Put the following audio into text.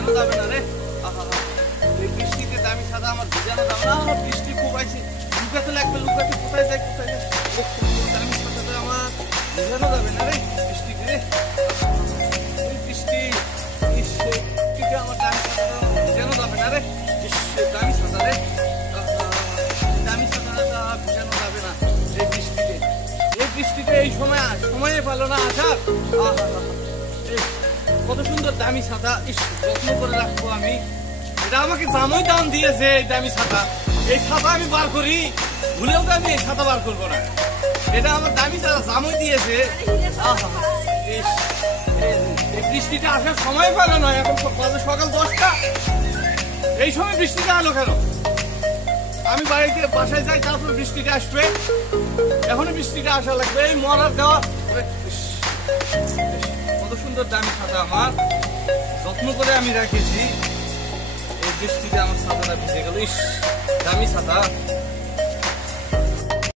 ভিজানো যাবে না রে। এই বৃষ্টিতে দামি ছাতা আমার ভিজানো যাবে না। আমার বৃষ্টি খুব আইছে, লুকাতে লাগবে, লুকাতে কোথায় যায় কোথায় যায়। দামি ছাতাটা আমার ভিজানো যাবে না রে বৃষ্টিতে রে। এই বৃষ্টি আমার দামি ছাতাটা ভিজানো যাবে না রে। দামি ছাতা রে, দামি ছাতাটা ভিজানো যাবে না এই বৃষ্টিতে। এই বৃষ্টিতে এই সময়ে পেলো না আসার। কত সুন্দর দামি ছাতা, যত্ন করে রাখবো আমি। এটা আমাকে জামাই দাম দিয়েছে এই দামি ছাতা। এই ছাতা আমি বার করি, ভুলেও তো আমি এই ছাতা বার করবো না। এটা আমার দামি ছাতা জামাই দিয়েছে। এই বৃষ্টিটা আসার সময় পেলো না। এখন সকাল 10টা, এই সময় বৃষ্টিটা আলো কেন? আমি বাসায় যাই, তারপর বৃষ্টিটা আসবে। এখনো বৃষ্টিটা আসা লাগবে। এই মরার দেওয়া কত সুন্দর দামি ছাতা আমার, যত্ন করে আমি রেখেছি। এই বৃষ্টিতে আমার ছাতাটা ভিজে গেল। দামি ছাতা।